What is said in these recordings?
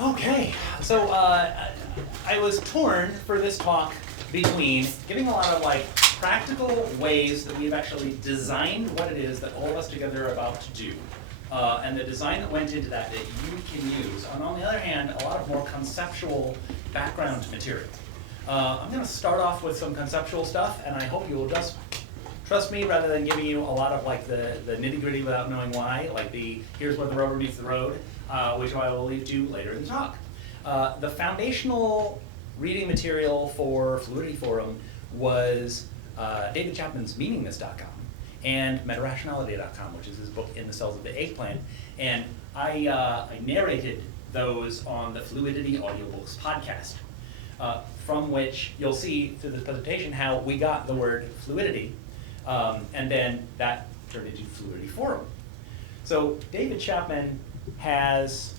Okay, so I was torn for this talk between giving a lot of practical ways that we've actually designed what it is that all of us together are about to do, and the design that went into that you can use, and on the other hand, a lot of more conceptual background material. I'm going to start off with some conceptual stuff, and I hope you will just trust me rather than giving you a lot of the nitty-gritty without knowing why, here's where the rubber meets the road, which I will leave to later in the talk. The foundational reading material for Fluidity Forum was David Chapman's meaningless.com and metarationality.com, which is his book In the Cells of the Eggplant. And I narrated those on the Fluidity Audiobooks podcast, from which you'll see through this presentation how we got the word fluidity, and then that turned into Fluidity Forum. So David Chapman has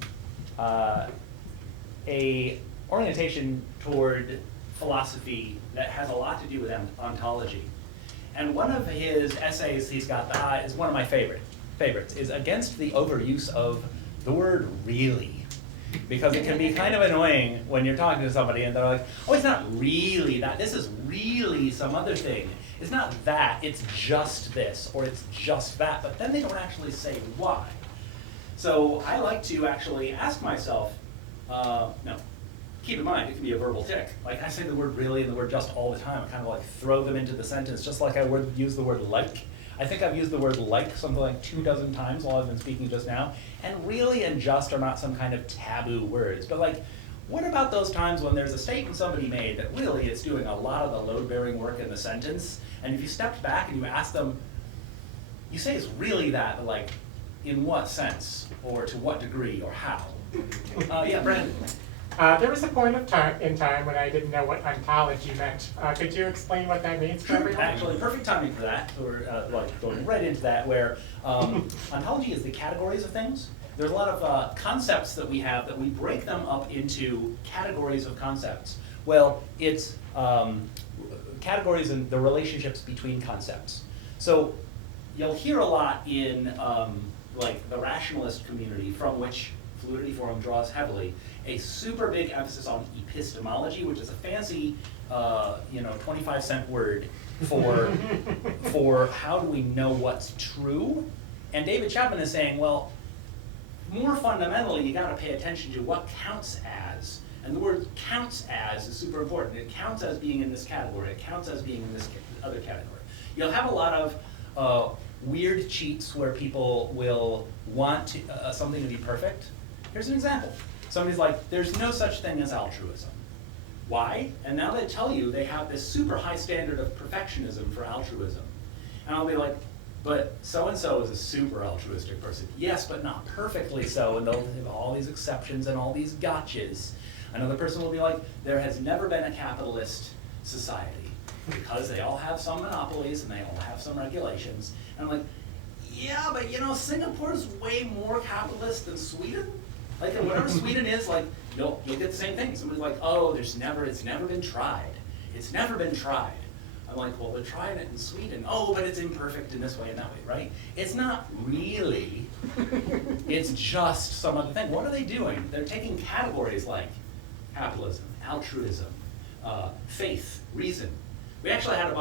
a orientation toward philosophy that has a lot to do with ontology. And one of his essays he's got is one of my favorites, is against the overuse of the word really. Because it can be kind of annoying when you're talking to somebody and they're like, oh, it's not really that, this is really some other thing. It's not that, it's just this, or it's just that, but then they don't actually say why. So I like to actually ask myself, no, keep in mind, it can be a verbal tick. I say the word really and the word just all the time. I kind of throw them into the sentence, just like I would use the word like. I think I've used the word like something like 24 times while I've been speaking just now. And really and just are not some kind of taboo words. But what about those times when there's a statement somebody made that really is doing a lot of the load-bearing work in the sentence, and if you stepped back and you ask them, you say it's really that, but in what sense, or to what degree, or how? Yeah, Brandon. There was a point of in time when I didn't know what ontology meant. Could you explain what that means for everyone? Actually, perfect timing for that. We're going right into that, where ontology is the categories of things. There's a lot of concepts that we have that we break them up into categories of concepts. Well, it's categories and the relationships between concepts. So you'll hear a lot in the rationalist community, from which Fluidity Forum draws heavily, a super big emphasis on epistemology, which is a fancy 25-cent word for how do we know what's true. And David Chapman is saying, well, more fundamentally, you got to pay attention to what counts as. And the word counts as is super important. It counts as being in this category. It counts as being in this other category. You'll have a lot of weird cheats where people will want something to be perfect. Here's an example. Somebody's like, there's no such thing as altruism. Why? And now they tell you they have this super high standard of perfectionism for altruism. And I'll be like, but so-and-so is a super altruistic person. Yes, but not perfectly so, and they'll have all these exceptions and all these gotchas. Another person will be like, there has never been a capitalist society, because they all have some monopolies and they all have some regulations. And I'm like, yeah, but Singapore's way more capitalist than Sweden. Whatever Sweden is, you'll get the same thing. Somebody's like, oh, it's never been tried. It's never been tried. I'm like, well, they're trying it in Sweden. Oh, but it's imperfect in this way and that way, right? It's not really. It's just some other thing. What are they doing? They're taking categories like capitalism, altruism, faith, reason. We actually had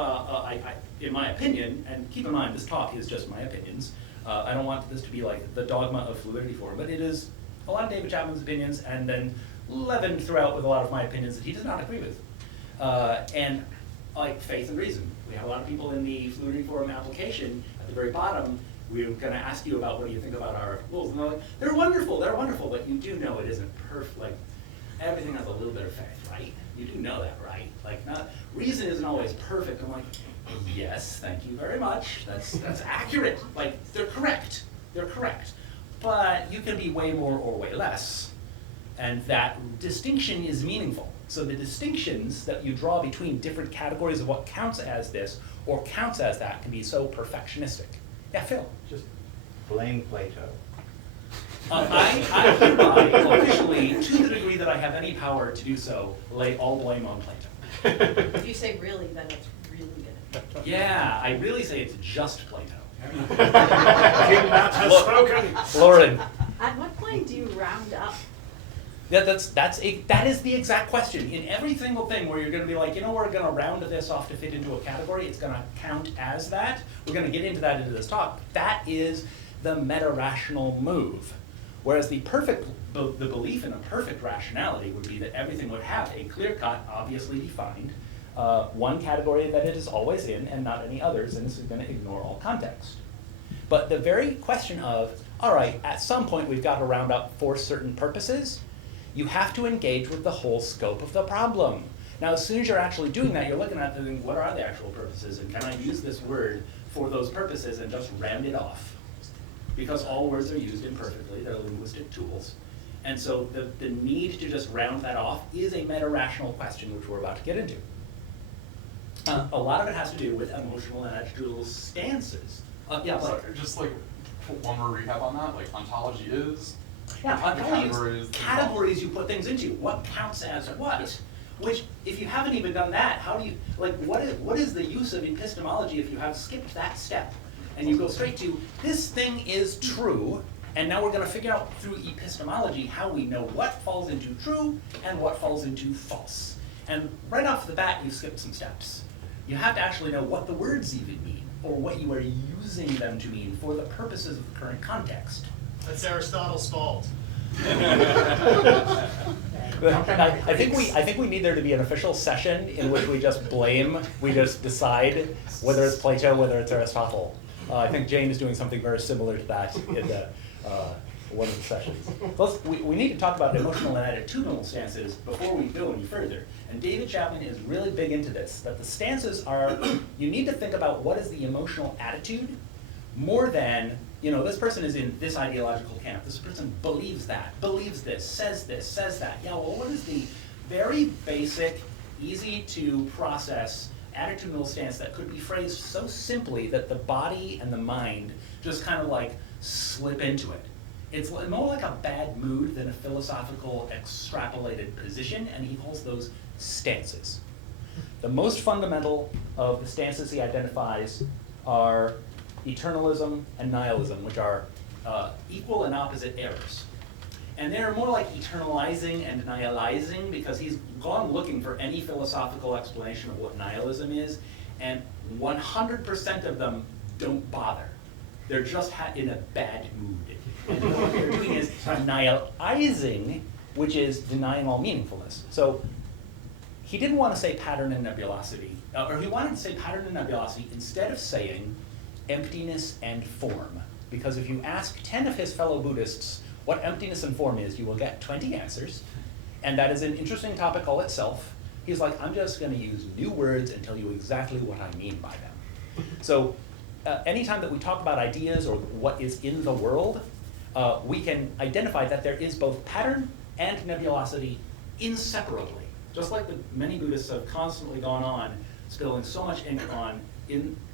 in my opinion, and keep in mind, this talk is just my opinions. I don't want this to be the dogma of Fluidity Forum, but it is a lot of David Chapman's opinions, and then leavened throughout with a lot of my opinions that he does not agree with. And faith and reason. We have a lot of people in the Fluidity Forum application. At the very bottom, we're going to ask you about what do you think about our rules. And they're like, they're wonderful, but you do know it isn't perfect. Everything has a little bit of faith, right? You do know that, right? Reason isn't always perfect. I'm like, yes, thank you very much. That's accurate. They're correct. They're correct. But you can be way more or way less. And that distinction is meaningful. So the distinctions that you draw between different categories of what counts as this or counts as that can be so perfectionistic. Yeah, Phil? Just blame Plato. I hereby, officially, to the degree that I have any power to do so, lay all blame on Plato. If you say really, then it's really good. Yeah, I really say it's just Plato. King Matt has spoken. Lauren. At what point do you round up? That is the exact question. In every single thing where you're going to be like, we're going to round this off to fit into a category, it's going to count as that. We're going to get into that into this talk. That is the meta-rational move. Whereas the belief in a perfect rationality would be that everything would have a clear-cut, obviously defined, one category that it is always in and not any others, and this is going to ignore all context. But the very question of, all right, at some point we've got to round up for certain purposes, you have to engage with the whole scope of the problem. Now, as soon as you're actually doing that, you're looking at the thing, what are the actual purposes, and can I use this word for those purposes and just round it off? Because all words are used imperfectly, they're linguistic tools. And so the need to just round that off is a meta-rational question, which we're about to get into. A lot of it has to do with emotional and attitudinal stances. Yeah, Sorry, just like put one more recap on that, like ontology is? Yeah, the ontology is categories you put things into. What counts as what? Which, if you haven't even done that, how do you, what is the use of epistemology if you have skipped that step? And you go straight to, this thing is true, and now we're going to figure out through epistemology how we know what falls into true and what falls into false. And right off the bat, you've skipped some steps. You have to actually know what the words even mean, or what you are using them to mean for the purposes of the current context. That's Aristotle's fault. I think we need there to be an official session in which we just decide whether it's Plato, whether it's Aristotle. I think Jane is doing something very similar to that in one of the sessions. We need to talk about emotional and attitudinal stances before we go any further. And David Chapman is really big into this, that the stances are, you need to think about what is the emotional attitude more than, this person is in this ideological camp, this person believes that, believes this, says that. Yeah, well, what is the very basic, easy to process attitudinal stance that could be phrased so simply that the body and the mind just kind of like slip into it? It's more like a bad mood than a philosophical extrapolated position, and he calls those stances. The most fundamental of the stances he identifies are eternalism and nihilism, which are equal and opposite errors. And they're more like eternalizing and nihilizing, because he's gone looking for any philosophical explanation of what nihilism is, and 100% of them don't bother. They're just in a bad mood. And what they're doing is nihilizing, which is denying all meaningfulness. So he didn't want to say pattern and nebulosity, or he wanted to say pattern and nebulosity instead of saying emptiness and form. Because if you ask 10 of his fellow Buddhists what emptiness and form is, you will get 20 answers. And that is an interesting topic all itself. He's like, I'm just going to use new words and tell you exactly what I mean by them. So anytime that we talk about ideas or what is in the world, we can identify that there is both pattern and nebulosity inseparably. Just like the many Buddhists have constantly gone on spilling so much ink on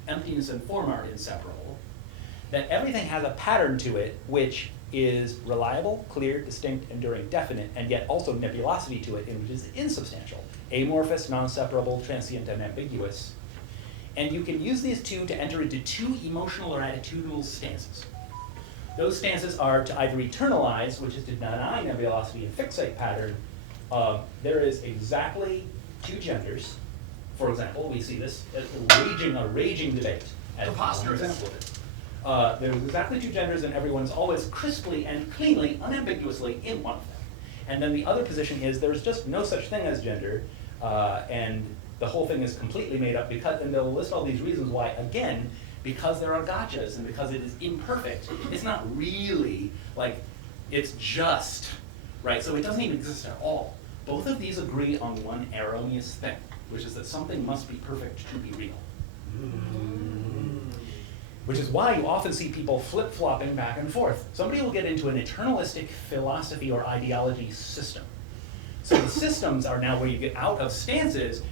emptiness and form are inseparable, that everything has a pattern to it which is reliable, clear, distinct, enduring, definite, and yet also nebulosity to it, which is insubstantial, amorphous, non-separable, transient, and ambiguous. And you can use these two to enter into two emotional or attitudinal stances. Those stances are to either eternalize, which is to deny nebulosity and fixate pattern. There is exactly two genders. For example, we see this as a raging debate. As an example of it. There's exactly two genders, and everyone's always crisply and cleanly, unambiguously in one of them. And then the other position is there's just no such thing as gender, and the whole thing is completely made up, and they'll list all these reasons why, again, because there are gotchas and because it is imperfect. It's not really like, it's just, right? So it doesn't even exist at all. Both of these agree on one erroneous thing, which is that something must be perfect to be real. Which is why you often see people flip-flopping back and forth. Somebody will get into an eternalistic philosophy or ideology system. So the systems are now where you get out of stances.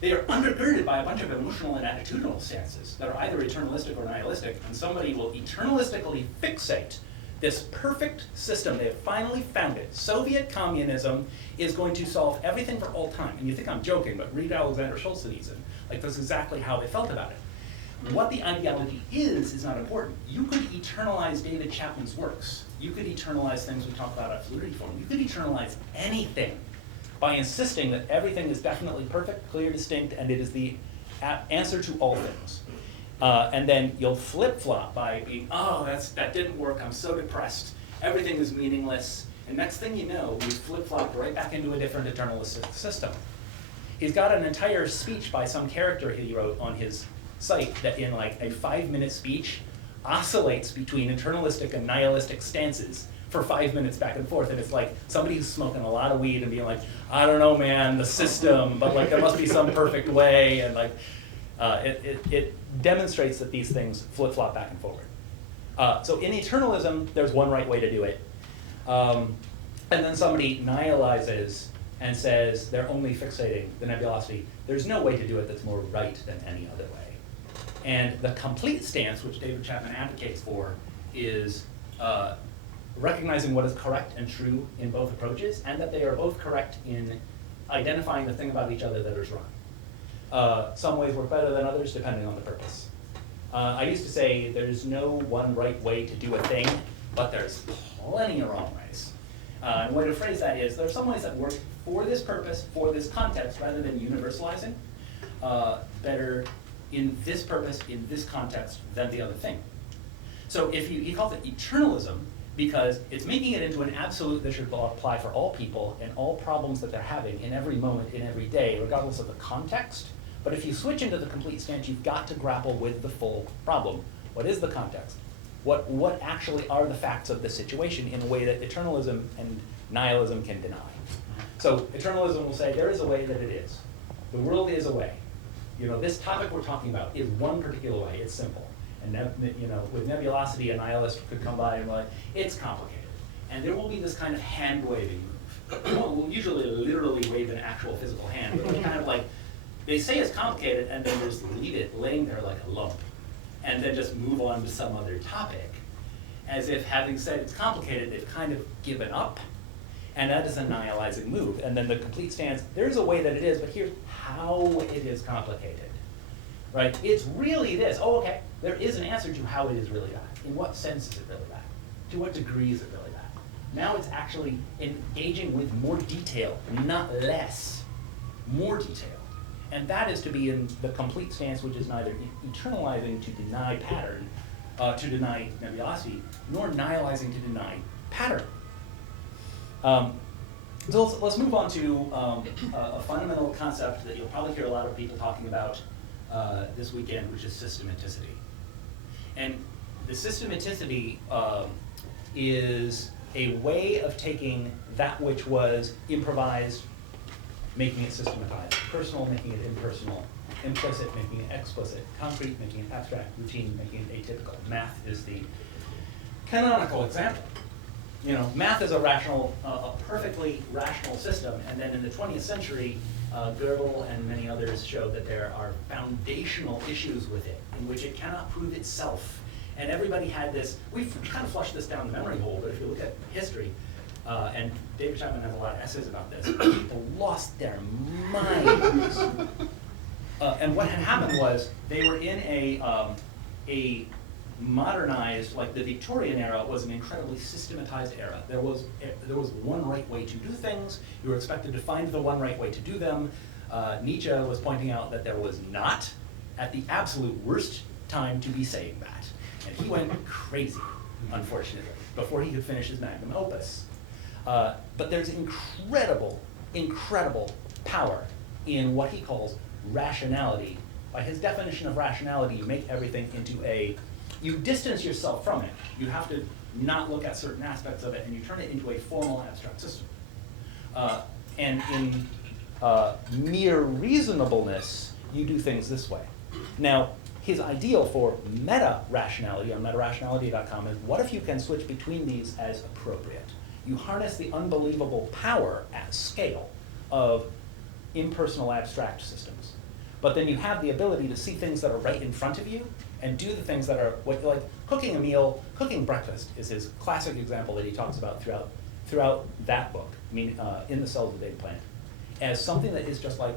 They are undergirded by a bunch of emotional and attitudinal stances that are either eternalistic or nihilistic, and somebody will eternalistically fixate this perfect system. They have finally found it. Soviet communism is going to solve everything for all time. And you think I'm joking, but read Alexander Solzhenitsyn. Like, that's exactly how they felt about it. What the ideology is not important. You could eternalize David Chapman's works. You could eternalize things we talk about at Fluidity Forum. You could eternalize anything by insisting that everything is definitely perfect, clear, distinct, and it is the answer to all things. And then you'll flip-flop by being, oh, that didn't work, I'm so depressed, everything is meaningless, and next thing you know, we flip-flop right back into a different eternalistic system. He's got an entire speech by some character he wrote on his site that in like a 5-minute speech oscillates between internalistic and nihilistic stances for 5 minutes back and forth, and it's like somebody who's smoking a lot of weed and being like, I don't know, man, the system, but like there must be some perfect way, and like it demonstrates that these things flip-flop back and forward. So in eternalism, there's one right way to do it, and then somebody nihilizes and says they're only fixating the nebulosity. There's no way to do it that's more right than any other way. And the complete stance, which David Chapman advocates for, is recognizing what is correct and true in both approaches, and that they are both correct in identifying the thing about each other that is wrong. Some ways work better than others, depending on the purpose. I used to say there's no one right way to do a thing, but there's plenty of wrong ways. And the way to phrase that is, there are some ways that work for this purpose, for this context, rather than universalizing, better in this purpose, in this context, than the other thing. So if he calls it eternalism, because it's making it into an absolute that should apply for all people and all problems that they're having in every moment, in every day, regardless of the context. But if you switch into the complete stance, you've got to grapple with the full problem. What is the context? What actually are the facts of the situation in a way that eternalism and nihilism can deny? So eternalism will say there is a way that it is. The world is a way. This topic we're talking about is one particular way. It's simple. And with nebulosity, a nihilist could come by and be like, it's complicated. And there will be this kind of hand-waving move. We'll usually literally wave an actual physical hand, but it's kind of like, they say it's complicated and then just leave it laying there like a lump, and then just move on to some other topic, as if having said it's complicated, they've kind of given up, and that is a nihilizing move. And then the complete stance, there's a way that it is, but here's how it is complicated, right? It's really this. Oh, okay, there is an answer to how it is really that. In what sense is it really that? To what degree is it really that? Now it's actually engaging with more detail, not less, more detail. And that is to be in the complete stance, which is neither eternalizing to deny pattern, to deny nebulosity, nor nihilizing to deny pattern. So let's move on to a fundamental concept that you'll probably hear a lot of people talking about this weekend, which is systematicity. And the systematicity is a way of taking that which was improvised, making it systematized, personal, making it impersonal, implicit, making it explicit, concrete, making it abstract, routine, making it atypical. Math is the canonical example. Math is a perfectly rational system, and then in the 20th century, Gödel and many others showed that there are foundational issues with it, in which it cannot prove itself. And everybody had this, we've kind of flushed this down the memory hole, but if you look at history, and David Chapman has a lot of essays about this, people lost their minds. And what had happened was they were in a modernized, like the Victorian era was an incredibly systematized era. There was one right way to do things. You were expected to find the one right way to do them. Nietzsche was pointing out that there was not, at the absolute worst time, to be saying that. And he went crazy, unfortunately, before he could finish his magnum opus. But there's incredible, incredible power in what he calls rationality. By his definition of rationality, you make everything into you distance yourself from it. You have to not look at certain aspects of it, and you turn it into a formal abstract system. And in mere reasonableness, you do things this way. Now, his ideal for meta-rationality on metarationality.com is, what if you can switch between these as appropriate? You harness the unbelievable power at scale of impersonal abstract systems. But then you have the ability to see things that are right in front of you and do the things that are, like cooking a meal, cooking breakfast is his classic example that he talks about throughout that book, In the Cells of the Data Planet, as something that is just like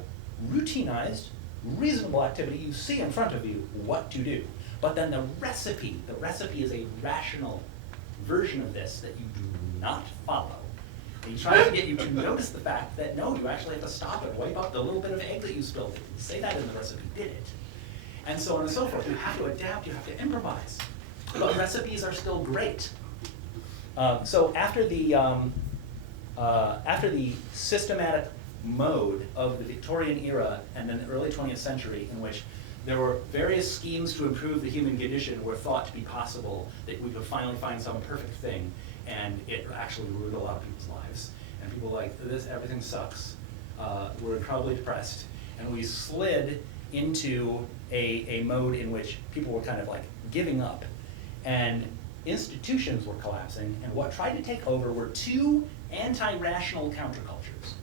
routinized, reasonable activity, you see in front of you what to do. But then the recipe is a rational version of this that you do not follow. And he tries to get you to notice the fact that no, you actually have to stop and wipe up the little bit of egg that you spilled. It didn't say that in the recipe, did it? And so on and so forth. You have to adapt, you have to improvise. But recipes are still great. So after the systematic mode of the Victorian era and then the early 20th century, in which there were various schemes to improve the human condition were thought to be possible, that we could finally find some perfect thing, and it actually ruined a lot of people's lives. And people were like, this, everything sucks. We're incredibly depressed. And we slid into a mode in which people were kind of like giving up. And institutions were collapsing, and what tried to take over were two anti-rational countercultures.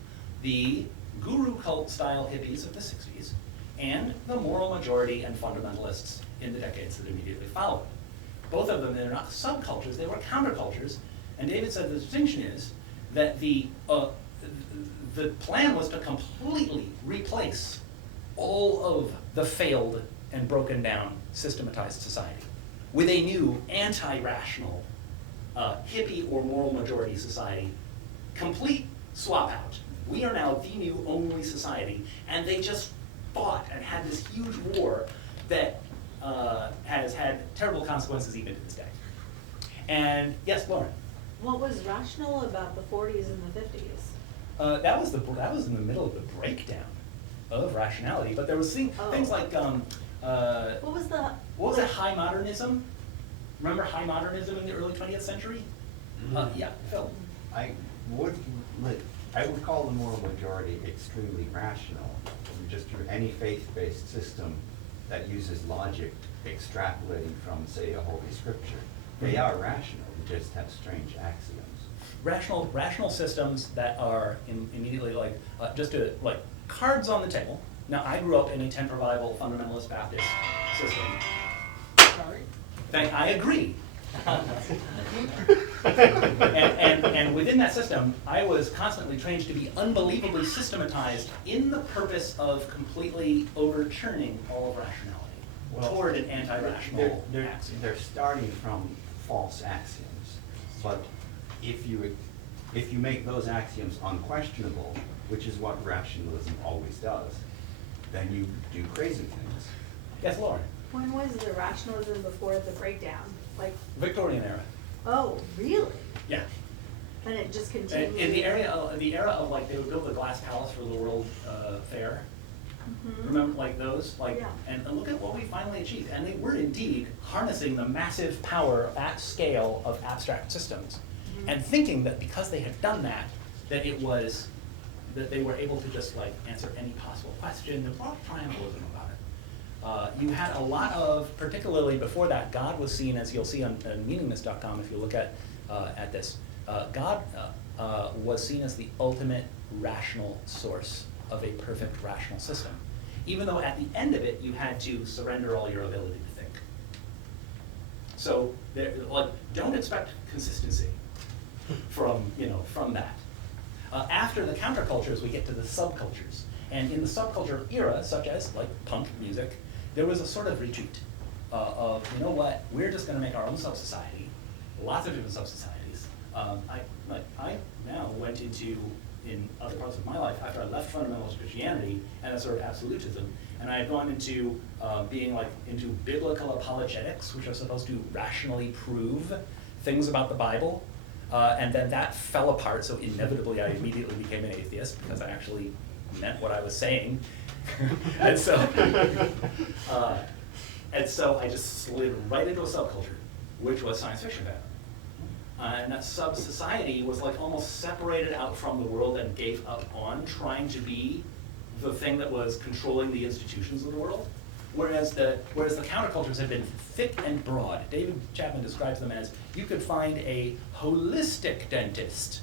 The guru cult style hippies of the 60s, and the moral majority and fundamentalists in the decades that immediately followed. Both of them, they're not subcultures, they were countercultures, and David said the distinction is that the plan was to completely replace all of the failed and broken down systematized society with a new anti-rational hippie or moral majority society. Complete swap out. We are now the new only society, and they just fought and had this huge war that has had terrible consequences even to this day. And yes, Lauren. What was rational about the 40s and the 50s? That was in the middle of the breakdown of rationality, but there was things like What was that, high modernism? Remember high modernism in the early 20th century? Yeah, Phil. I would call the moral majority extremely rational. Just any faith-based system that uses logic extrapolating from, say, a holy scripture. They are rational, they just have strange axioms. Rational systems that are immediately like, cards on the table. Now, I grew up in a Temper Bible fundamentalist Baptist system. Sorry. I agree. and within that system, I was constantly trained to be unbelievably systematized in the purpose of completely overturning all of rationality toward an anti-rational axiom. They're starting from false axioms, but if you make those axioms unquestionable, which is what rationalism always does, then you do crazy things. Yes, Lauren. When was the rationalism before the breakdown? Like, Victorian era. oh, really? Yeah. And it just continued? In the era of like, they would build the glass palace for the World Fair. Mhm. Remember, like those, like, Yeah. and look at what we finally achieved. And they were indeed harnessing the massive power at scale of abstract systems, and thinking that because they had done that, that they were able to just like answer any possible question. There was a lot of triumphalism about it. You had a lot of, particularly before that, God was seen, as you'll see on meaningless.com if you look at this, God was seen as the ultimate rational source of a perfect rational system, even though at the end of it you had to surrender all your ability to think. So don't expect consistency from that. After the countercultures, we get to the subcultures, and in the subculture era, such as like punk music, there was a sort of retreat of, you know what, we're just going to make our own sub-society, lots of different sub-societies. I now went into, in other parts of my life, after I left fundamentalist Christianity and a sort of absolutism, and I had gone into being like into biblical apologetics, which are supposed to rationally prove things about the Bible, and then that fell apart, so inevitably I immediately became an atheist because I actually meant what I was saying. and so I just slid right into a subculture, which was science fiction fandom. And that sub-society was like almost separated out from the world and gave up on trying to be the thing that was controlling the institutions of the world. Whereas the countercultures have been thick and broad. David Chapman describes them as, you could find a holistic dentist,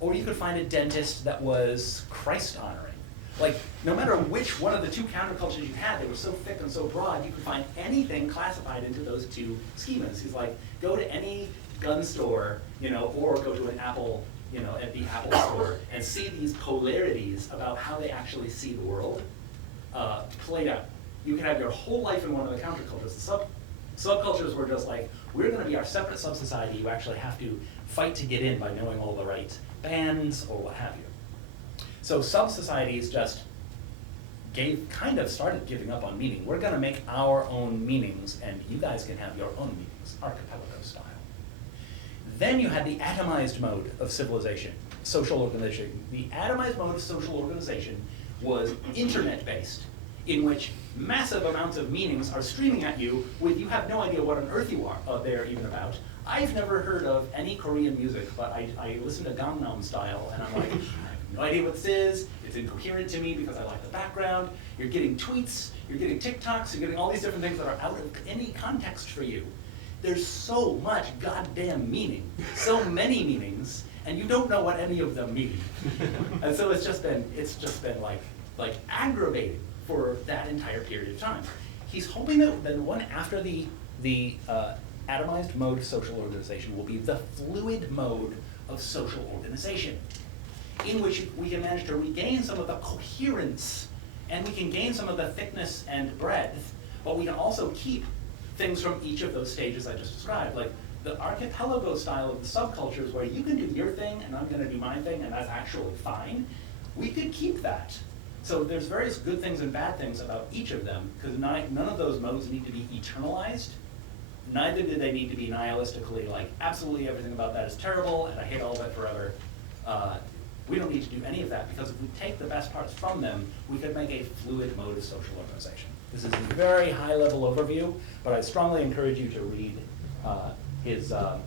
or you could find a dentist that was Christ-honoring. Like, no matter which one of the two countercultures you had, they were so thick and so broad, you could find anything classified into those two schemas. He's like, go to any gun store, or go to an Apple, at the Apple store, and see these polarities about how they actually see the world. played out. You could have your whole life in one of the countercultures. The subcultures were just like, we're gonna be our separate sub-society. You actually have to fight to get in by knowing all the right bands or what have you. So sub-societies just started giving up on meaning. We're gonna make our own meanings, and you guys can have your own meanings, archipelago style. Then you had the atomized mode of civilization, social organization. The atomized mode of social organization was internet-based, in which massive amounts of meanings are streaming at you with you have no idea what on earth you are they're even about. I've never heard of any Korean music, but I listen to Gangnam Style, and I'm like, I have no idea what this is. It's incoherent to me because I like the background. You're getting tweets, you're getting TikToks, you're getting all these different things that are out of any context for you. There's so much goddamn meaning, so many meanings, and you don't know what any of them mean. And so it's just been like aggravating for that entire period of time. He's hoping that the one after the atomized mode of social organization will be the fluid mode of social organization, in which we can manage to regain some of the coherence, and we can gain some of the thickness and breadth, but we can also keep things from each of those stages I just described. Like the archipelago style of the subcultures where you can do your thing and I'm gonna do my thing and that's actually fine, we could keep that. So there's various good things and bad things about each of them, because none of those modes need to be eternalized. Neither do they need to be nihilistically like, absolutely everything about that is terrible and I hate all of it forever. We don't need to do any of that, because if we take the best parts from them, we could make a fluid mode of social organization. This is a very high level overview, but I strongly encourage you to read the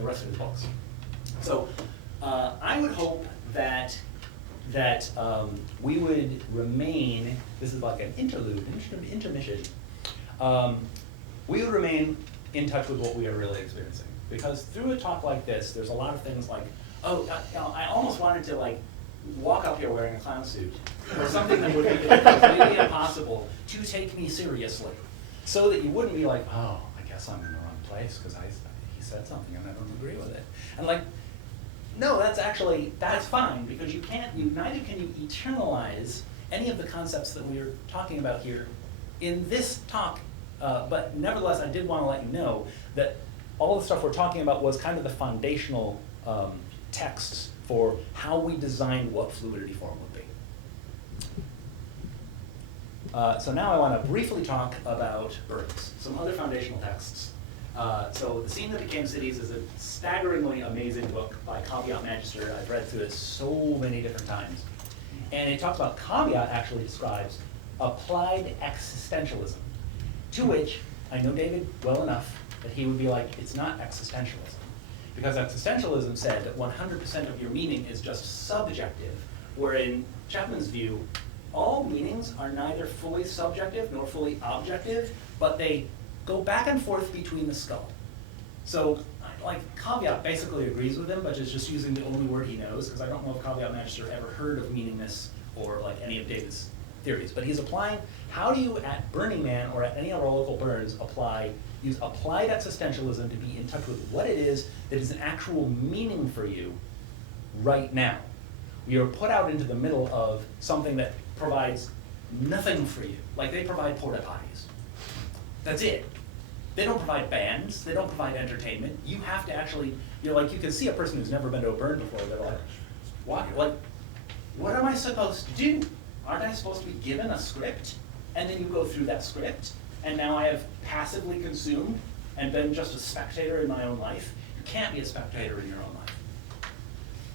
rest of his books. So I would hope that we would remain, this is like an interlude, intermission, we would remain in touch with what we are really experiencing. Because through a talk like this, there's a lot of things like, I almost wanted to like walk up here wearing a clown suit, or something that would make it completely impossible to take me seriously, so that you wouldn't be like, oh, I guess I'm in the wrong place because he said something and I don't agree with it. And like, no, that's fine, because neither can you eternalize any of the concepts that we're talking about here in this talk, but nevertheless, I did want to let you know that all the stuff we're talking about was kind of the foundational texts for how we designed what Fluidity Forum would be. So now I want to briefly talk about birds, some other foundational texts. So The Scene That Became Cities is a staggeringly amazing book by Caveat Magister. I've read through it so many different times. And it talks about, Caveat actually describes applied existentialism, to which I know David well enough that he would be like, it's not existentialism. Because existentialism said that 100% of your meaning is just subjective, where in Chapman's view, all meanings are neither fully subjective nor fully objective, but they go back and forth between the skull. So, like, Caveat basically agrees with him, but is just using the only word he knows, because I don't know if Caveat Magister ever heard of meaningness or like any of David's theories. But he's applying, how do you at Burning Man or at any other local burns use applied existentialism to be in touch with what it is that is an actual meaning for you right now. You're put out into the middle of something that provides nothing for you. Like they provide porta potties. That's it. They don't provide bands, they don't provide entertainment. You have to actually, you can see a person who's never been to a burn before, they're like, what am I supposed to do? Aren't I supposed to be given a script? And then you go through that script, and now I have passively consumed and been just a spectator in my own life. You can't be a spectator in your own life.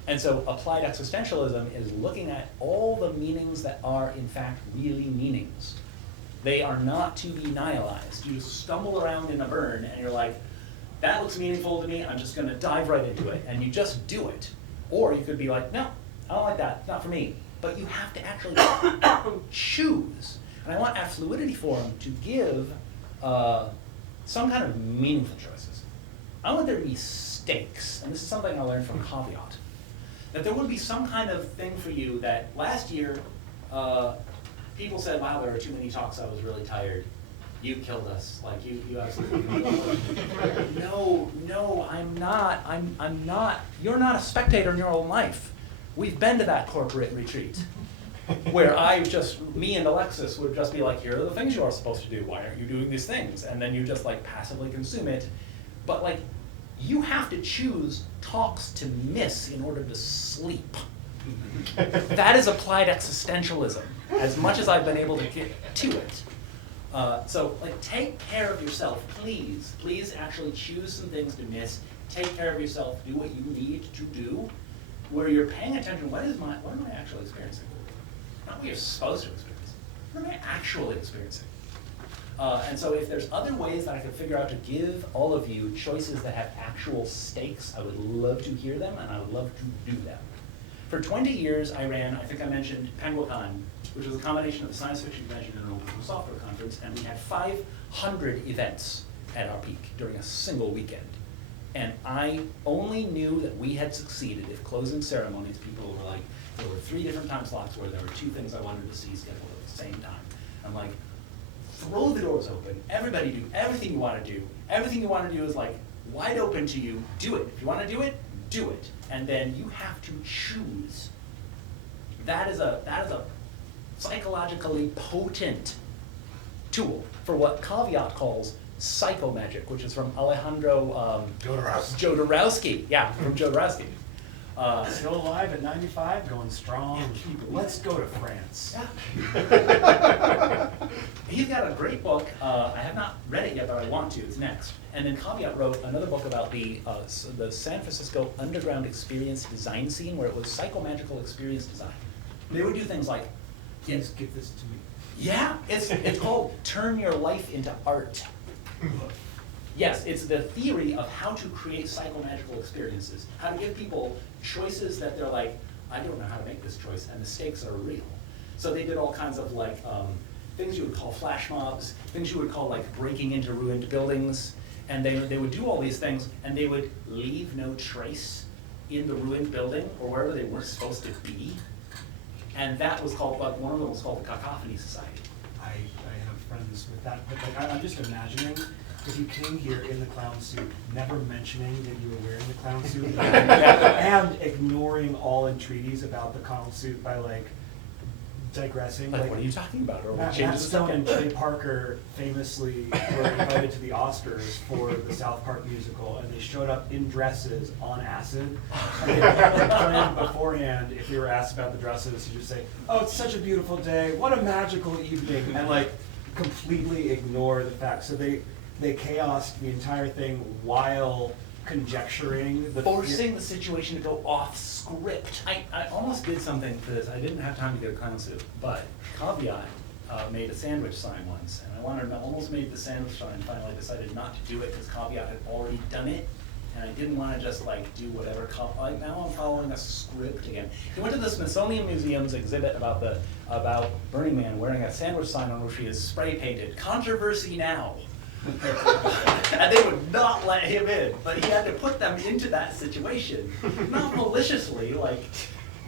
And so applied existentialism is looking at all the meanings that are in fact really meanings. They are not to be nihilized. You just stumble around in a burn and you're like, that looks meaningful to me, I'm just gonna dive right into it, and you just do it. Or you could be like, no, I don't like that, it's not for me. But you have to actually choose. And I want our Fluidity Forum to give some kind of meaningful choices. I want there to be stakes, and this is something I learned from Caveat, that there would be some kind of thing for you that last year, people said, wow, there were too many talks, I was really tired. You killed us, like you absolutely No, I'm not, you're not a spectator in your own life. We've been to that corporate retreat. Where me and Alexis would just be like, here are the things you are supposed to do, why aren't you doing these things? And then you just like passively consume it. But like, you have to choose talks to miss in order to sleep. That is applied existentialism, as much as I've been able to get to it. So like, take care of yourself, please. Please actually choose some things to miss. Take care of yourself, do what you need to do, where you're paying attention, what am I actually experiencing? Not what you're supposed to experience. What am I actually experiencing? And so if there's other ways that I could figure out to give all of you choices that have actual stakes, I would love to hear them and I would love to do them. For 20 years I ran, I think I mentioned PenguinCon, which was a combination of a science fiction convention and an open software conference, and we had 500 events at our peak during a single weekend. And I only knew that we had succeeded if closing ceremonies, people were like, there were 3 different time slots where there were 2 things I wanted to see scheduled at the same time. I'm like, throw the doors open, everybody do everything you want to do. Everything you want to do is like wide open to you, do it. If you want to do it, do it. And then you have to choose. That is a psychologically potent tool for what Caveat calls psychomagic, which is from Alejandro Jodorowsky. Yeah, from Jodorowsky. Still alive at 95, going strong. Let's go to France. Yeah. He's got a great book. I have not read it yet, but I want to. It's next. And then Caveat wrote another book about the San Francisco underground experience design scene, where it was psychomagical experience design. They would do things like, Please give this to me. yeah, it's called Turn Your Life into Art. Yes, it's the theory of how to create psychomagical experiences, how to give people choices that they're like, I don't know how to make this choice, and the stakes are real. So they did all kinds of like things you would call flash mobs, things you would call like breaking into ruined buildings, and they would do all these things, and they would leave no trace in the ruined building or wherever they weren't supposed to be. And that was called, like, one of them was called the Cacophony Society. I have friends with that, but like I'm just imagining if you came here in the clown suit, never mentioning that you were wearing the clown suit, and ignoring all entreaties about the clown suit by like digressing. Like, what are you talking about? Or Matt change the Stone and subject. Trey Parker famously were invited to the Oscars for the South Park musical, and they showed up in dresses on acid. And they planned beforehand, if they were asked about the dresses, to just say, "Oh, it's such a beautiful day. What a magical evening," and like completely ignore the fact. So they chaosed the entire thing while conjecturing Forcing the situation to go off script. I almost did something for this. I didn't have time to get a clown suit, but Caveat made a sandwich sign once, and I almost made the sandwich sign, finally decided not to do it because Caveat had already done it, and I didn't want to just like do whatever. Like, now I'm following a script again. He went to the Smithsonian Museum's exhibit about Burning Man wearing a sandwich sign on which he is spray painted, "Controversy Now." And they would not let him in, but he had to put them into that situation, not maliciously, like,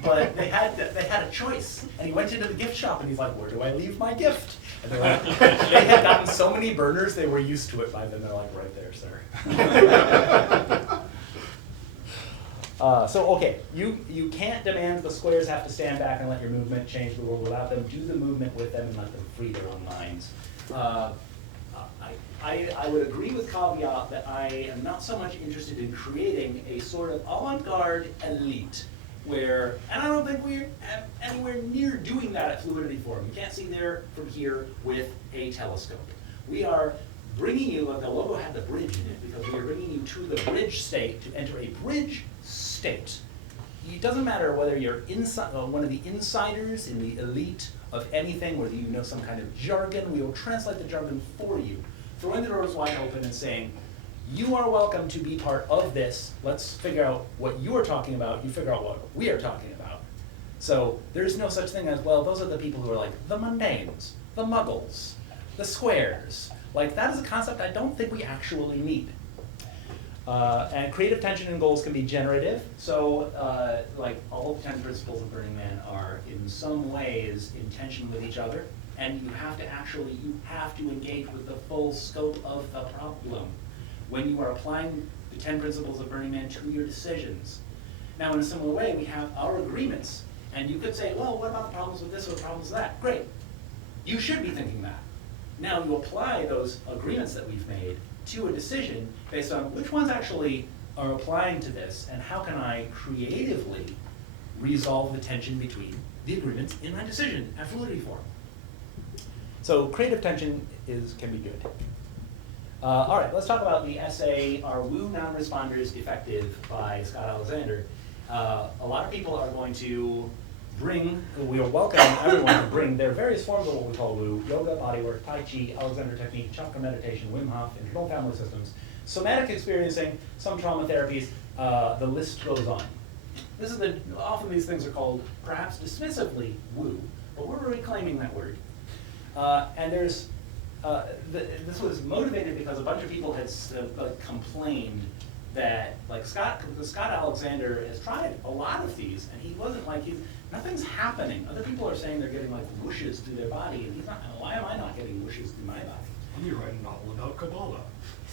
but they had a choice. And he went into the gift shop and he's like, "Where do I leave my gift?" And they're like, they had gotten so many burners, they were used to it by then. They're like, "Right there, sir." So okay, you can't demand the squares have to stand back and let your movement change the world without them. Do the movement with them and let them free their own minds. I would agree with Caveat that I am not so much interested in creating a sort of avant-garde elite where, and I don't think we're anywhere near doing that at Fluidity Forum. You can't see there from here with a telescope. We are bringing you, the logo had the bridge in it, because we are bringing you to the bridge state, to enter a bridge state. It doesn't matter whether you're inside, one of the insiders in the elite of anything, whether you know some kind of jargon, we will translate the jargon for you, throwing the doors wide open and saying, you are welcome to be part of this. Let's figure out what you are talking about. You figure out what we are talking about. So there's no such thing as, well, those are the people who are like the mundanes, the muggles, the squares. Like, that is a concept I don't think we actually need. And creative tension and goals can be generative. So like all of the 10 principles of Burning Man are in some ways in tension with each other. And you have to engage with the full scope of the problem when you are applying the 10 principles of Burning Man to your decisions. Now, in a similar way, we have our agreements. And you could say, well, what about the problems with this or the problems with that? Great. You should be thinking that. Now you apply those agreements that we've made to a decision based on which ones actually are applying to this and how can I creatively resolve the tension between the agreements in my decision at Fluidity form. So creative tension can be good. All right, let's talk about the essay, Are Woo Non-Responders Effective by Scott Alexander. A lot of people are going to we are welcoming everyone to bring their various forms of what we call woo: yoga, bodywork, tai chi, Alexander technique, chakra meditation, Wim Hof, internal family systems, somatic experiencing, some trauma therapies, the list goes on. Often these things are called, perhaps dismissively, woo, but we're reclaiming that word. And this was motivated because a bunch of people had complained that, like, Scott Alexander has tried a lot of these, and he wasn't like, nothing's happening. Other people are saying they're getting like whooshes through their body, and he's not, why am I not getting whooshes through my body? And you write a novel about Kabbalah.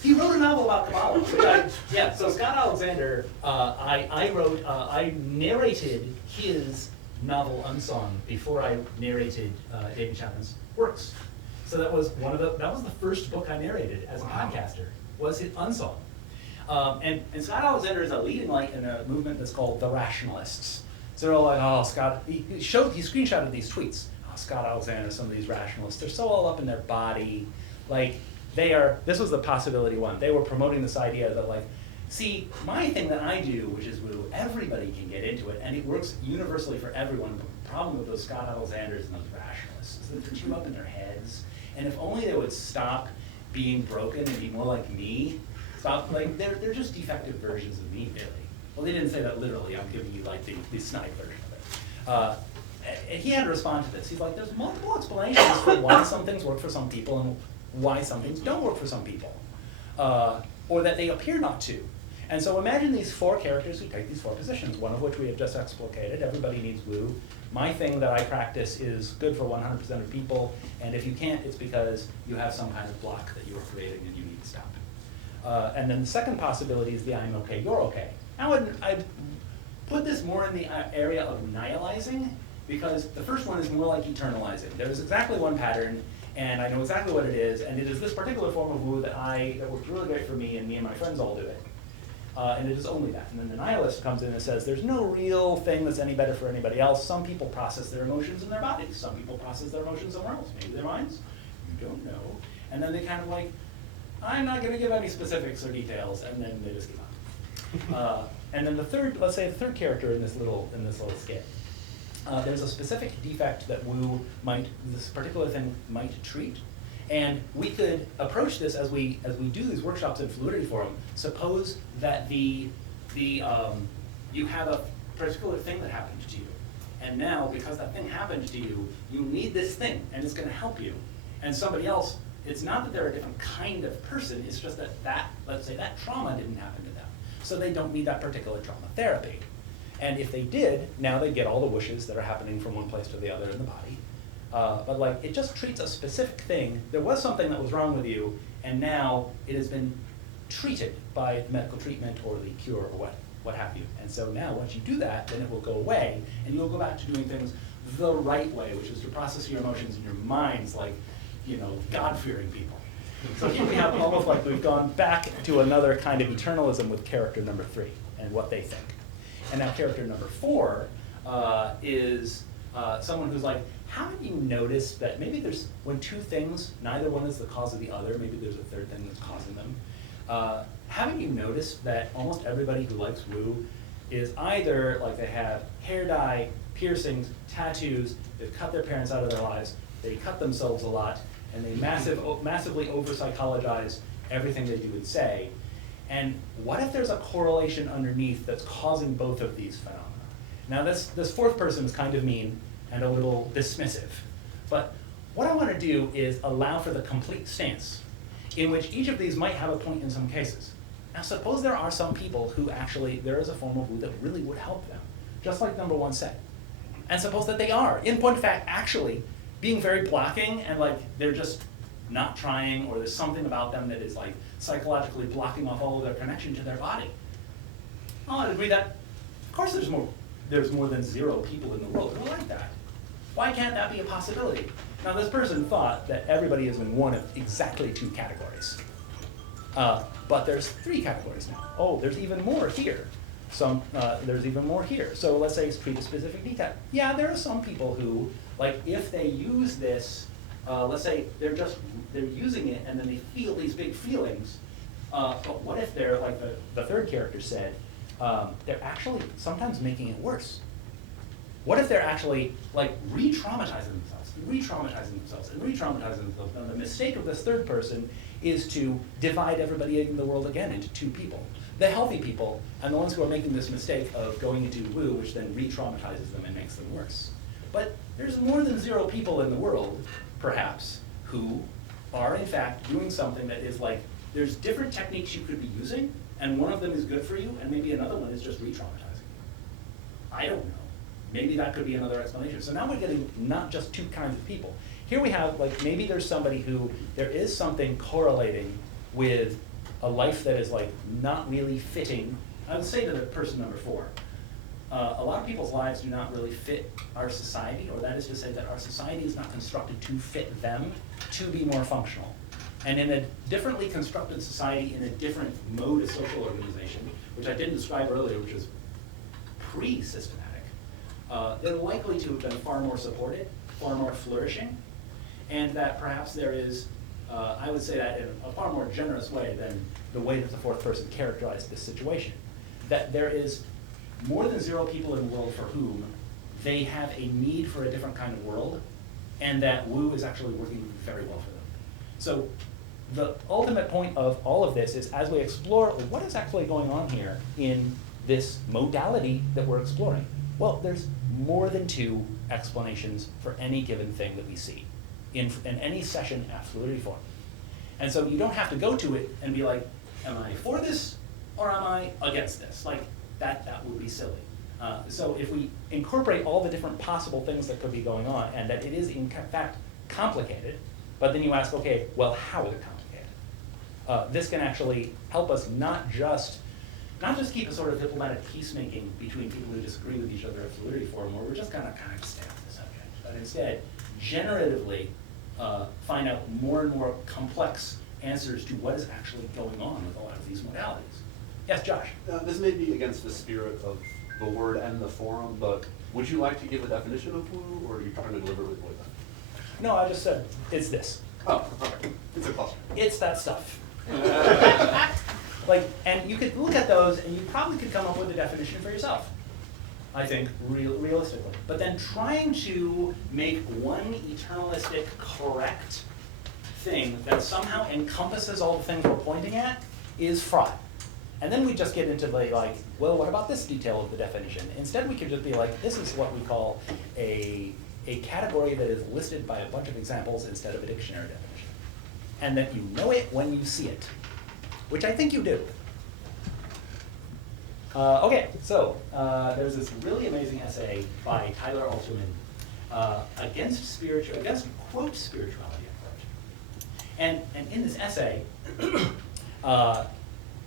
He wrote a novel about Kabbalah. Yeah, so Scott Alexander, I narrated his novel Unsung before I narrated David Chapman's works. So that was the first book I narrated as a podcaster, was it Unsung. And Scott Alexander is a leading light in a movement that's called the Rationalists. So they're all like, oh, Scott, he screenshotted these tweets. Oh, Scott Alexander, some of these rationalists, they're so all up in their body. Like, this was the possibility one. They were promoting this idea that, like, see, my thing that I do, which is woo, everybody can get into it, and it works universally for everyone. The problem with those Scott Alexanders and those rationalists is that they're too up in their heads. And if only they would stop being broken and be more like me, they're just defective versions of me, really. Well, they didn't say that literally. I'm giving you like the snide version of it. And he had to respond to this. He's like, there's multiple explanations for why some things work for some people and why some things don't work for some people, or that they appear not to. And so imagine these four characters who take these four positions, one of which we have just explicated. Everybody needs woo. My thing that I practice is good for 100% of people, and if you can't, it's because you have some kind of block that you are creating and you need to stop. And then the second possibility is the I'm okay, you're okay. I put this more in the area of nihilizing, because the first one is more like eternalizing. There's exactly one pattern, and I know exactly what it is, and it is this particular form of woo that works really great for me, and me and my friends all do it. And it is only that. And then the nihilist comes in and says, there's no real thing that's any better for anybody else. Some people process their emotions in their bodies. Some people process their emotions somewhere else. Maybe their minds. You don't know. And then they kind of like, I'm not going to give any specifics or details, and then they just give up. And then let's say the third character in this little skit. There's a specific defect that this particular thing might treat. And we could approach this as we do these workshops in Fluidity Forum. Suppose that you have a particular thing that happened to you. And now, because that thing happened to you, you need this thing, and it's going to help you. And somebody else, it's not that they're a different kind of person, it's just that let's say that trauma didn't happen to them. So they don't need that particular trauma therapy. And if they did, now they get all the whooshes that are happening from one place to the other in the body. But like, it just treats a specific thing. There was something that was wrong with you, and now it has been treated by medical treatment or the cure or what have you. And so now once you do that, then it will go away, and you'll go back to doing things the right way, which is to process your emotions in your minds like, God-fearing people. So here we have almost like we've gone back to another kind of eternalism with character number 3 and what they think. And now character number 4 is someone who's like, haven't you noticed that maybe when two things, neither one is the cause of the other, maybe there's a third thing that's causing them. Haven't you noticed that almost everybody who likes woo is either like they have hair dye, piercings, tattoos, they've cut their parents out of their lives, they cut themselves a lot, and they massively over-psychologize everything they do and say. And what if there's a correlation underneath that's causing both of these phenomena? Now this fourth person is kind of mean and a little dismissive. But what I want to do is allow for the complete stance, in which each of these might have a point in some cases. Now suppose there are some people who actually, there is a form of woo that really would help them, just like number 1 said. And suppose that they are, in point of fact, actually being very blocking, and like they're just not trying, or there's something about them that is like psychologically blocking off all of their connection to their body. I'll agree that, of course there's more there's more than 0 people in the world who are like that. Why can't that be a possibility? Now, this person thought that everybody is in one of exactly 2 categories. But there's 3 categories now. Oh, there's even more here. There's even more here. So let's say it's pre-specific detail. Yeah, there are some people who, like, if they use this, let's say they're using it and then they feel these big feelings. But what if they're, like the third character said, they're actually sometimes making it worse? What if they're actually, like, re-traumatizing themselves, And the mistake of this third person is to divide everybody in the world again into 2 people. The healthy people, and the ones who are making this mistake of going into woo, which then re-traumatizes them and makes them worse. But there's more than 0 people in the world, perhaps, who are in fact doing something that is like, there's different techniques you could be using, and one of them is good for you, and maybe another one is just re-traumatizing you. I don't know. Maybe that could be another explanation. So now we're getting not just 2 kinds of people. Here we have, like, maybe there's somebody who, there is something correlating with a life that is, like, not really fitting. I would say to the person number 4, a lot of people's lives do not really fit our society, or that is to say that our society is not constructed to fit them to be more functional. And in a differently constructed society, in a different mode of social organization, which I didn't describe earlier, which is pre-systematic, they're likely to have been far more supported, far more flourishing, and that perhaps there is, I would say that in a far more generous way than the way that the 4th person characterized this situation. That there is more than 0 people in the world for whom they have a need for a different kind of world, and that woo is actually working very well for them. So the ultimate point of all of this is, as we explore what is actually going on here in this modality that we're exploring, well, there's more than 2 explanations for any given thing that we see in any session at Fluidity Forum. And so you don't have to go to it and be like, am I for this or am I against this? Like, that would be silly. So if we incorporate all the different possible things that could be going on, and that it is in fact complicated, but then you ask, okay, well, how is it complicated? This can actually help us not just keep a sort of diplomatic peacemaking between people who disagree with each other at Fluidity Forum, where we're just gonna kind of stay on the subject, but instead, generatively find out more and more complex answers to what is actually going on with a lot of these modalities. Yes, Josh? This may be against the spirit of the word and the forum, but would you like to give a definition of woo, or are you trying to deliberately avoid that? No, I just said, it's this. Oh, okay. It's a cluster. It's that stuff. Like, and you could look at those and you probably could come up with a definition for yourself, I think, realistically. But then trying to make one eternalistic correct thing that somehow encompasses all the things we're pointing at is fraught. And then we just get into the, like, well, what about this detail of the definition? Instead, we could just be like, this is what we call a category that is listed by a bunch of examples instead of a dictionary definition. And that you know it when you see it, which I think you do. Okay, so there's this really amazing essay by Tyler Alterman against quote, spirituality, unquote. And in this essay,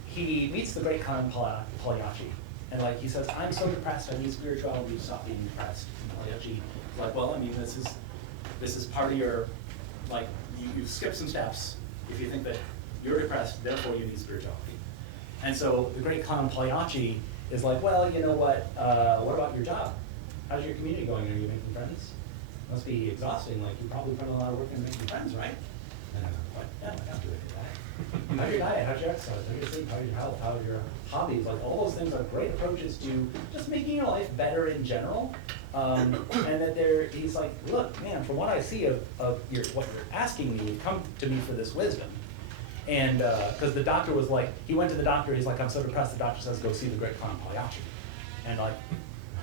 he meets the great Khan Pagliacci, and like he says, I'm so depressed, I need spirituality to stop being depressed. And Pagliacci is like, well, I mean, this is part of your, like, you skip some steps if you think that you're depressed, therefore you need spirituality. And so the great Khan Pagliacci is like, well, you know what about your job? How's your community going? Are you making friends? Must be exhausting, like you probably put in a lot of work in making friends, right? And I'm like, yeah, I don't do it. How's your diet? How's your exercise? How's your sleep? How's your health? How's your hobbies? Like all those things are great approaches to just making your life better in general. And that he's like, look, man, from what I see of what you're asking me, you've come to me for this wisdom. And because the doctor was like, he went to the doctor, he's like, I'm so depressed, the doctor says, go see the great Khan Pagliacci. And like,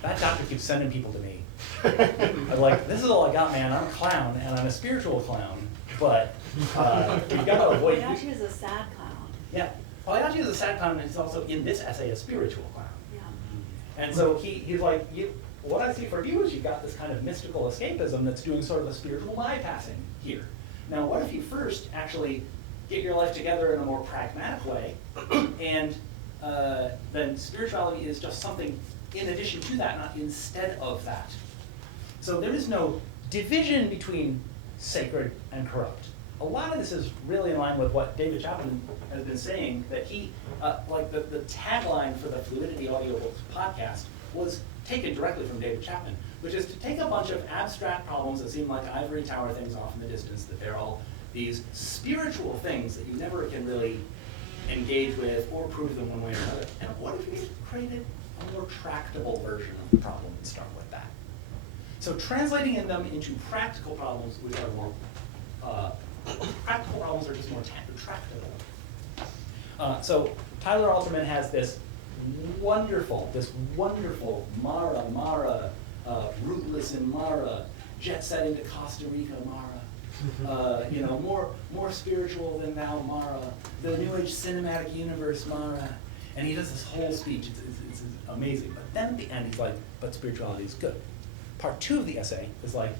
that doctor keeps sending people to me. I'm like, this is all I got, man. I'm a clown, and I'm a spiritual clown, but you've got to avoid. Pagliacci is a sad clown. Yeah, Pagliacci is a sad clown, and he's also, in this essay, a spiritual clown. Yeah. And so he's like, what I see for you is you've got this kind of mystical escapism that's doing sort of a spiritual bypassing here. Now, what if you first actually get your life together in a more pragmatic way and then spirituality is just something in addition to that, not instead of that. So there is no division between sacred and corrupt. A lot of this is really in line with what David Chapman has been saying, that he, like the tagline for the Fluidity Audiobooks podcast was taken directly from David Chapman, which is to take a bunch of abstract problems that seem like ivory tower things off in the distance, that they're all these spiritual things that you never can really engage with or prove them one way or another. And what if we created a more tractable version of the problem and start with that? So translating them into practical problems, which are more, practical problems are just more tractable. So Tyler Alterman has this wonderful Mara, rootless in Mara, jet setting to Costa Rica Mara, you know, more spiritual than thou Mara, the New Age cinematic universe Mara, and he does this whole speech. It's amazing. But then at the end he's like, but spirituality is good. Part 2 of the essay is like,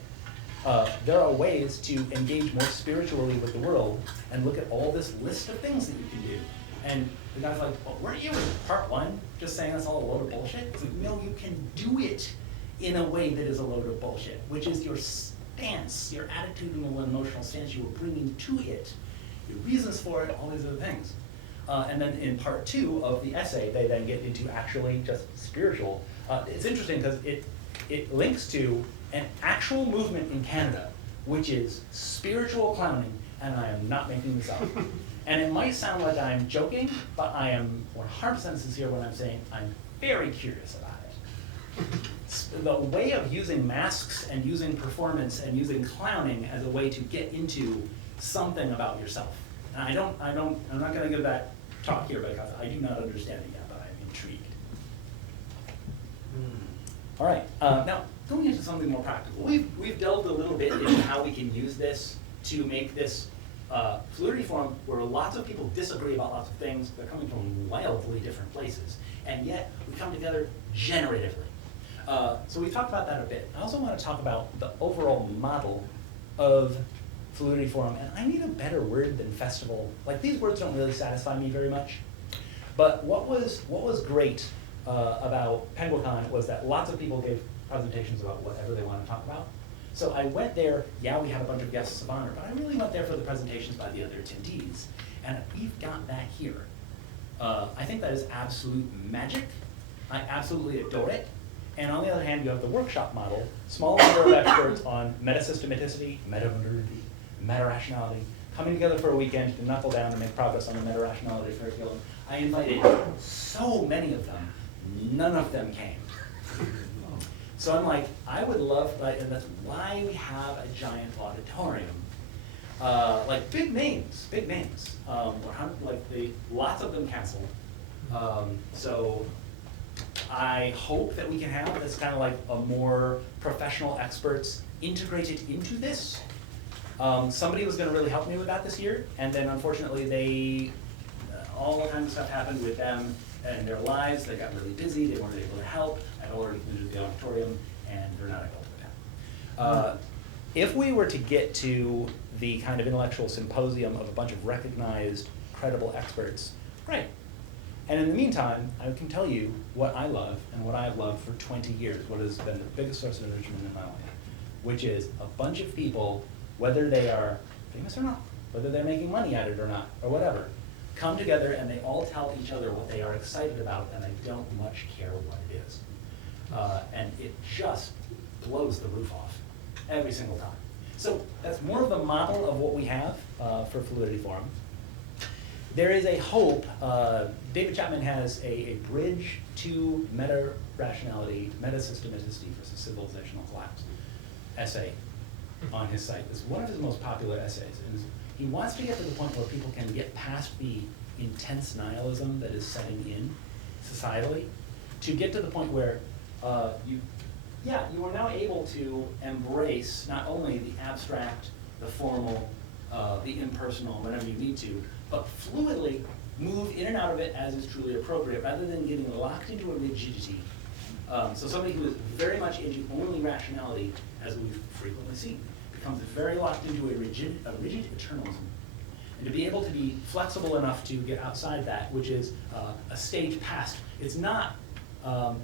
there are ways to engage more spiritually with the world and look at all this list of things that you can do. And the guy's like, well, weren't you in part 1 just saying that's all a load of bullshit? It's like, no, you can do it in a way that is a load of bullshit, which is your stance, your attitudinal and emotional stance you were bringing to it, your reasons for it, all these other things. And then in part 2 of the essay, they then get into actually just spiritual. It's interesting because it links to an actual movement in Canada, which is spiritual clowning, and I am not making this up. And it might sound like I'm joking, but I am 100% sincere when I'm saying I'm very curious about it. The way of using masks and using performance and using clowning as a way to get into something about yourself. And I'm not gonna give that talk here because I do not understand it yet, but I'm intrigued. All right, now going into something more practical. We've delved a little bit into how we can use this to make this Fluidity forum where lots of people disagree about lots of things. They're coming from wildly different places, and yet we come together generatively. So we talked about that a bit. I also want to talk about the overall model of Fluidity forum, and I need a better word than festival. Like, these words don't really satisfy me very much. But what was great about PenguinCon was that lots of people gave presentations about whatever they want to talk about. So I went there, yeah, we had a bunch of guests of honor, but I really went there for the presentations by the other attendees, and we've got that here. I think that is absolute magic. I absolutely adore it. And on the other hand, you have the workshop model, small number of experts on meta-systematicity, meta-modernity, meta-rationality, coming together for a weekend to knuckle down and make progress on the meta-rationality curriculum. I invited so many of them, none of them came. So I'm like, I would love, and that's why we have a giant auditorium. Like big names. Lots of them canceled. So I hope that we can have this kind of like a more professional experts integrated into this. Somebody was gonna really help me with that this year, and then unfortunately all kinds of stuff happened with them and their lives. They got really busy, they weren't able to help. I've already committed the auditorium, and they're not able to attend. If we were to get to the kind of intellectual symposium of a bunch of recognized, credible experts, great. And in the meantime, I can tell you what I love and what I've loved for 20 years, what has been the biggest source of enrichment in my life, which is a bunch of people, whether they are famous or not, whether they're making money at it or not, or whatever, come together and they all tell each other what they are excited about, and they don't much care what it is. And it just blows the roof off every single time. So that's more of the model of what we have for Fluidity Forum. There is a hope, David Chapman has a bridge to meta-rationality, meta-systematicity versus civilizational collapse essay on his site. It's one of his most popular essays. And he wants to get to the point where people can get past the intense nihilism that is setting in societally, to get to the point where you are now able to embrace not only the abstract, the formal, the impersonal, whenever you need to, but fluidly move in and out of it as is truly appropriate, rather than getting locked into a rigidity. So somebody who is very much into only rationality, as we've frequently seen, becomes very locked into a rigid eternalism. and to be able to be flexible enough to get outside that, which is a stage past. It's not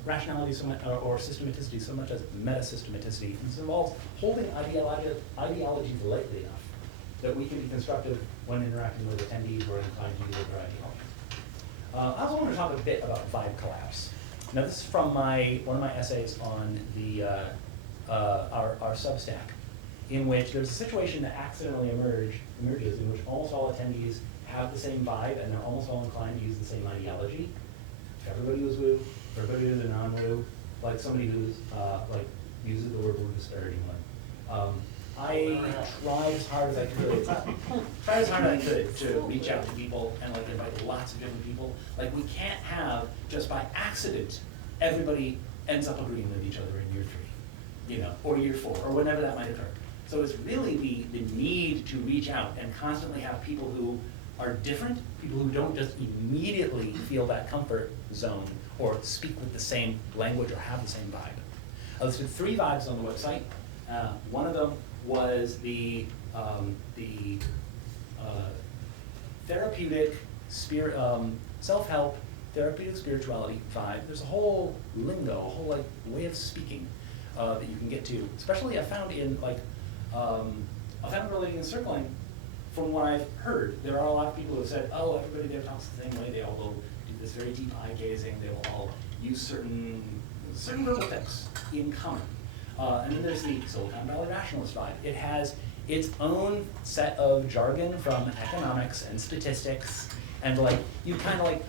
rationality so much, or systematicity so much as meta-systematicity. This involves holding ideologies lightly enough that we can be constructive when interacting with attendees or inclined to use their ideologies. I also want to talk a bit about vibe collapse. Now this is from one of my essays on the our Substack, in which there's a situation that accidentally emerges in which almost all attendees have the same vibe and they're almost all inclined to use the same ideology. Everybody was woo, everybody was a non-woo, like somebody who's like uses the word woo disparity one. I tried as hard as I could to reach out to people and like invite lots of different people. Like we can't have, just by accident, everybody ends up agreeing with each other in year 3, you know, or year 4, or whenever that might occur. So it's really the need to reach out and constantly have people who are different, people who don't just immediately feel that comfort zone or speak with the same language or have the same vibe. I listed 3 vibes on the website. One of them was the therapeutic spirit, self-help, therapeutic spirituality vibe. There's a whole lingo, a whole like way of speaking that you can get to. Especially I found in like, I found relating and circling. From what I've heard, there are a lot of people who have said, oh, everybody there talks the same way. They all will do this very deep eye gazing. They will all use certain verbal things in common. And then there's the Silicon Valley rationalist vibe. It has its own set of jargon from economics and statistics, and like you kind of like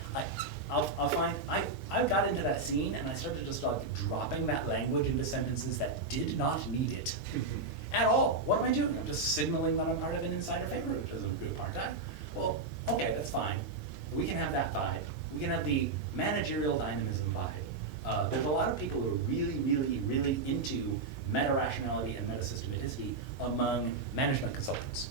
I'll find I got into that scene and I started just like dropping that language into sentences that did not need it at all. What am I doing? I'm just signaling that I'm part of an insider favor, which is a good part-time. Well, okay, that's fine. We can have that vibe. We can have the managerial dynamism vibe. There's a lot of people who are really into meta-rationality and meta-systematicity among management consultants.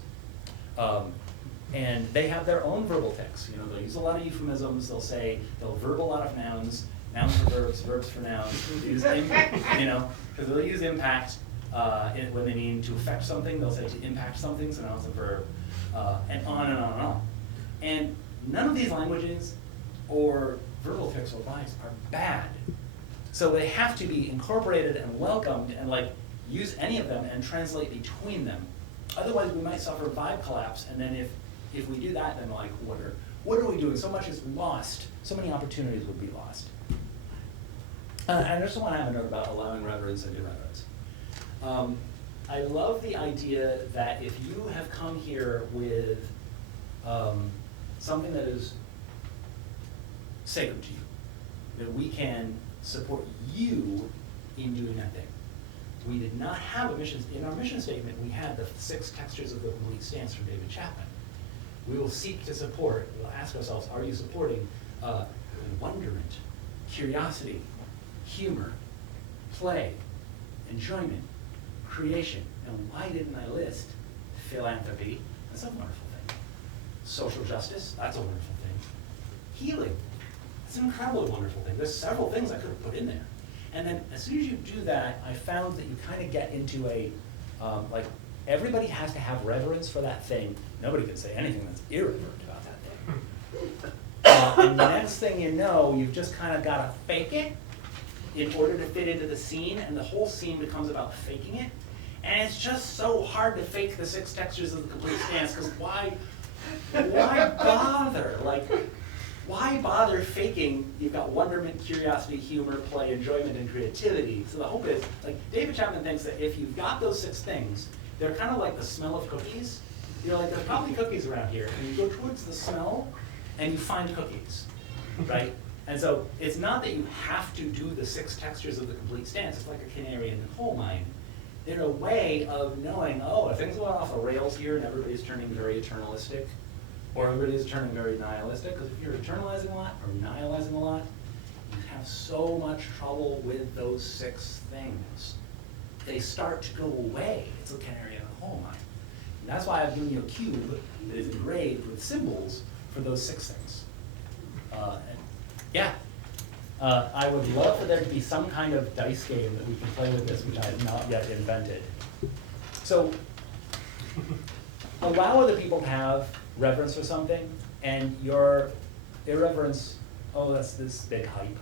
And they have their own verbal tics. You know, they'll use a lot of euphemisms. They'll verb a lot of nouns for verbs, verbs for nouns. They'll use you know, because they'll use impact when they mean to affect something. They'll say to impact something, so now it's a verb, and on and on and on. And none of these languages or verbal tics or vibes are bad. So they have to be incorporated and welcomed and like use any of them and translate between them. Otherwise we might suffer vibe collapse, and then if we do that, then like what are we doing? So much is lost. So many opportunities would be lost. And I just want to have a note about allowing reverence and irreverence. I love the idea that if you have come here with something that is sacred to you, that we can support you in doing that thing. We did not have a mission, in our mission statement, we had the 6 textures of the complete stance from David Chapman. We will seek to support, we'll ask ourselves, are you supporting wonderment, curiosity, humor, play, enjoyment, creation, and why didn't I list philanthropy? That's a wonderful thing. Social justice, that's a wonderful thing. Healing, it's an incredibly wonderful thing. There's several things I could have put in there. And then as soon as you do that, I found that you kind of get into a, like, everybody has to have reverence for that thing. Nobody can say anything that's irreverent about that thing. And the next thing you know, you've just kind of got to fake it in order to fit into the scene, and the whole scene becomes about faking it. And it's just so hard to fake the 6 textures of the complete stance, because why bother? Like, why bother faking? You've got wonderment, curiosity, humor, play, enjoyment, and creativity. So the hope is, like, David Chapman thinks that if you've got those 6 things, they're kind of like the smell of cookies. You're like, there's probably cookies around here, and you go towards the smell, and you find cookies, right? And so it's not that you have to do the 6 textures of the complete stance. It's like a canary in the coal mine. They're a way of knowing, oh, if things are going off the rails here and everybody's turning very eternalistic, or everybody's turning very nihilistic, because if you're eternalizing a lot or nihilizing a lot, you have so much trouble with those 6 things. They start to go away. It's a canary in the coal mine. And that's why I've given you a cube that is engraved with symbols for those 6 things. I would love for there to be some kind of dice game that we can play with this, which I have not yet invented. So allow other people to have reverence for something, and your irreverence, oh, that's this big hype.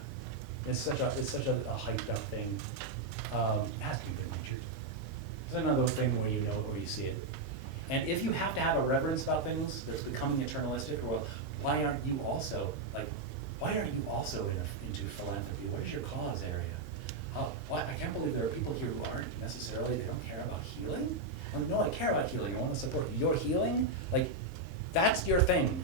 It's such a hyped up thing. It has to be good natured. It's another thing where you know it or you see it. And if you have to have a reverence about things that's becoming eternalistic, or why aren't you also into philanthropy? What is your cause area? Oh, well, I can't believe there are people here who aren't necessarily, they don't care about healing. Oh, no, I care about healing. I want to support your healing. Like, that's your thing.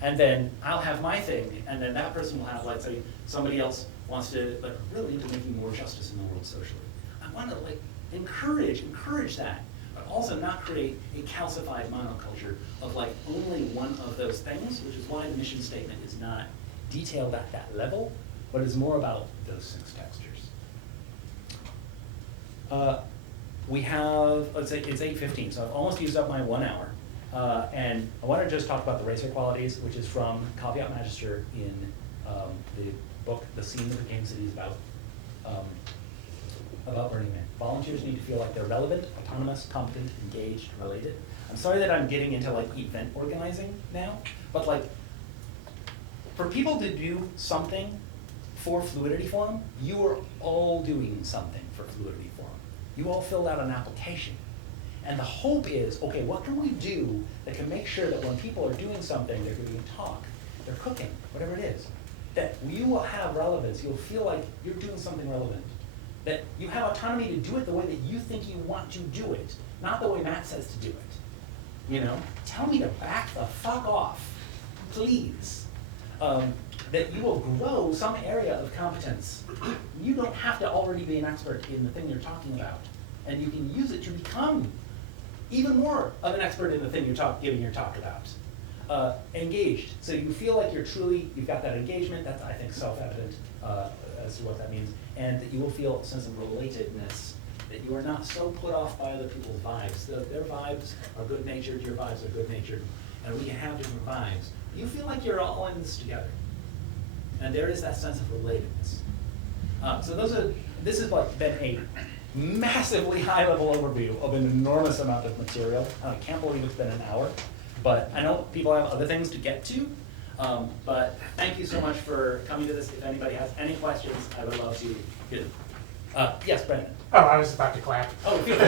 And then I'll have my thing, and then that person will have, like, say, somebody else wants to, like, really into making more justice in the world socially. I want to, like, encourage that, but also not create a calcified monoculture of, like, only one of those things, which is why the mission statement is not detailed at that level, but is more about those 6 textures. We have, let's say, it's 8:15, so I've almost used up my 1 hour. And I want to just talk about the racer qualities, which is from Caveat Magister in the book, The Scene That Became Cities, about Burning Man. Volunteers need to feel like they're relevant, autonomous, competent, engaged, related. I'm sorry that I'm getting into like event organizing now, but like, for people to do something for Fluidity Forum, you are all doing something for Fluidity Forum. You all filled out an application. And the hope is, okay, what can we do that can make sure that when people are doing something, they're giving a talk, they're cooking, whatever it is, that you will have relevance, you'll feel like you're doing something relevant, that you have autonomy to do it the way that you think you want to do it, not the way Matt says to do it. You know, tell me to back the fuck off, please. That you will grow some area of competence. You don't have to already be an expert in the thing you're talking about, and you can use it to become even more of an expert in the thing you're giving your talk about. Engaged, so you feel like you've got that engagement. That's, I think, self-evident as to what that means, and that you will feel a sense of relatedness, that you are not so put off by other people's vibes. Their vibes are good-natured, your vibes are good-natured, and we can have different vibes. You feel like you're all in this together, and there is that sense of relatedness. So this has like been a massively high-level overview of an enormous amount of material. I can't believe it's been an hour, but I know people have other things to get to. But thank you so much for coming to this. If anybody has any questions, I would love to hear them. Yes, Brendan. Oh, I was about to clap. Oh, feel free.